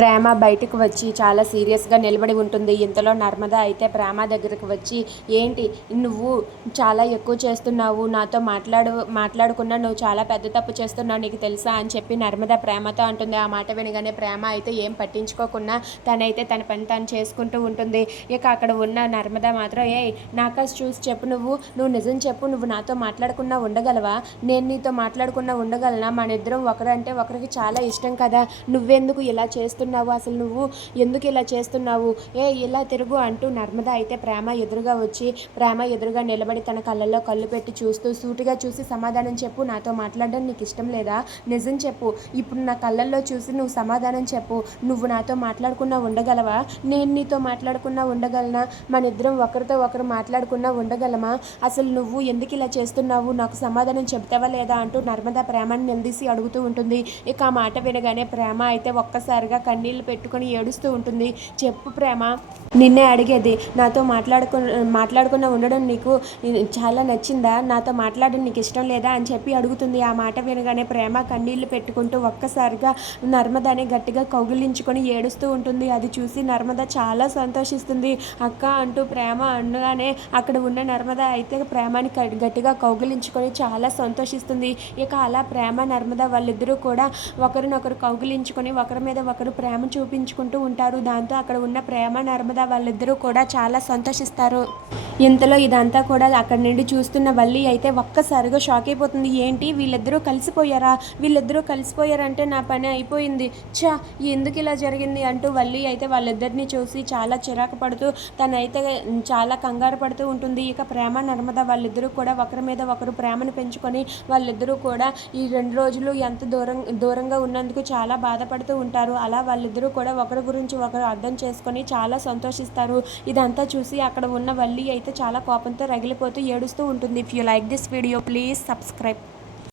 ప్రేమ బయటకు వచ్చి చాలా సీరియస్గా నిలబడి ఉంటుంది. ఇంతలో నర్మద అయితే ప్రేమ దగ్గరకు వచ్చి ఏంటి? నువ్వు చాలా ఎక్కువ చేస్తున్నావు. నాతో మాట్లాడు మాట్లాడుకున్నా నువ్వు చాలా పెద్ద తప్పు చేస్తున్నావు. నీకు తెలుసా? అని చెప్పి నర్మద ప్రేమతో అంటుంది. ఆ మాట వినగానే ప్రేమ అయితే ఏం పట్టించుకోకుండా తనైతే తన పని తను చేసుకుంటూ ఉంటుంది. ఇక అక్కడ ఉన్న నర్మద మాత్రం ఏ నాకాస్ చూసి చెప్పు నువ్వు. నువ్వు నిజం చెప్పు. నువ్వు నాతో మాట్లాడకుండా ఉండగలవా? నేను నీతో మాట్లాడకుండా ఉండగలనా? మన ఇద్దరం ఒకరంటే ఒకరికి చాలా ఇష్టం కదా. నువ్వెందుకు ఇలా చేస్తున్నావు? అసలు నువ్వు ఎందుకు ఇలా చేస్తున్నావు? ఏ ఇలా తిరుగు అంటూ నర్మద అయితే ప్రేమ ఎదురుగా వచ్చి ప్రేమ ఎదురుగా నిలబడి తన కళ్ళల్లో కళ్ళు పెట్టి చూస్తూ సూటిగా చూసి సమాధానం చెప్పు నాతో మాట్లాడడం నీకు ఇష్టం లేదా? నిజం చెప్పు. ఇప్పుడు నా కళ్ళల్లో చూసి నువ్వు సమాధానం చెప్పు. నువ్వు నాతో మాట్లాడుకున్నా ఉండగలవా? నేను నీతో మాట్లాడుకున్నా ఉండగలనా? మన ఇద్దరం ఒకరితో ఒకరు మాట్లాడుకున్నా ఉండగలమా? అసలు నువ్వు ఎందుకు ఇలా చేస్తున్నావు? నాకు సమాధానం చెప్తావా లేదా? అంటూ నర్మద ప్రేమను నిలదీసి అడుగుతూ ఉంటుంది. ఇక ఆ మాట వినగానే ప్రేమ అయితే ఒక్కసారిగా కన్నీళ్ళు పెట్టుకొని ఏడుస్తూ ఉంటుంది. చెప్పు ప్రేమ నిన్నే అడిగేది. నాతో మాట్లాడుకు మాట్లాడకుండా ఉండడం నీకు చాలా నచ్చిందా? నాతో మాట్లాడడం నీకు ఇష్టం లేదా అని చెప్పి అడుగుతుంది. ఆ మాట వినగానే ప్రేమ కన్నీళ్ళు పెట్టుకుంటూ ఒక్కసారిగా నర్మదని గట్టిగా కౌగిలించుకొని ఏడుస్తూ ఉంటుంది. అది చూసి నర్మద చాలా సంతోషిస్తుంది. అక్క అంటూ ప్రేమ అనగానే అక్కడ ఉన్న నర్మద అయితే ప్రేమని గట్టిగా కౌగిలించుకొని చాలా సంతోషిస్తుంది. ఇక అలా ప్రేమ నర్మద వాళ్ళిద్దరూ కూడా ఒకరినొకరు కౌగిలించుకొని ఒకరి మీద ఒకరు ప్రేమ చూపించుకుంటూ ఉంటారు. దాంతో అక్కడ ఉన్న ప్రేమ నర్మద వాళ్ళిద్దరూ కూడా చాలా సంతోషిస్తారు. ఇంతలో ఇదంతా కూడా అక్కడి నుండి చూస్తున్న వల్లి అయితే ఒక్కసారిగా షాక్ అయిపోతుంది. ఏంటి? వీళ్ళిద్దరూ కలిసిపోయారా? వీళ్ళిద్దరూ కలిసిపోయారంటే నా పని అయిపోయింది. చా ఎందుకు ఇలా జరిగింది? అంటూ వల్లి అయితే వాళ్ళిద్దరిని చూసి చాలా చిరాకు పడుతూ తనైతే చాలా కంగారు పడుతూ ఉంటుంది. ఇక ప్రేమ నర్మద వాళ్ళిద్దరూ కూడా ఒకరి మీద ఒకరు ప్రేమను పెంచుకొని వాళ్ళిద్దరూ కూడా ఈ రెండు రోజులు ఎంత దూరం దూరంగా ఉన్నందుకు చాలా బాధపడుతూ ఉంటారు. అలా వాళ్ళిద్దరూ కూడా ఒకరి గురించి ఒకరు అర్థం చేసుకొని చాలా సంతోషిస్తారు. ఇదంతా చూసి అక్కడ ఉన్న వల్లి అయితే చాలా కోపంతో రగిలిపోతూ ఏడుస్తూ ఉంటుంది. If you like this video please subscribe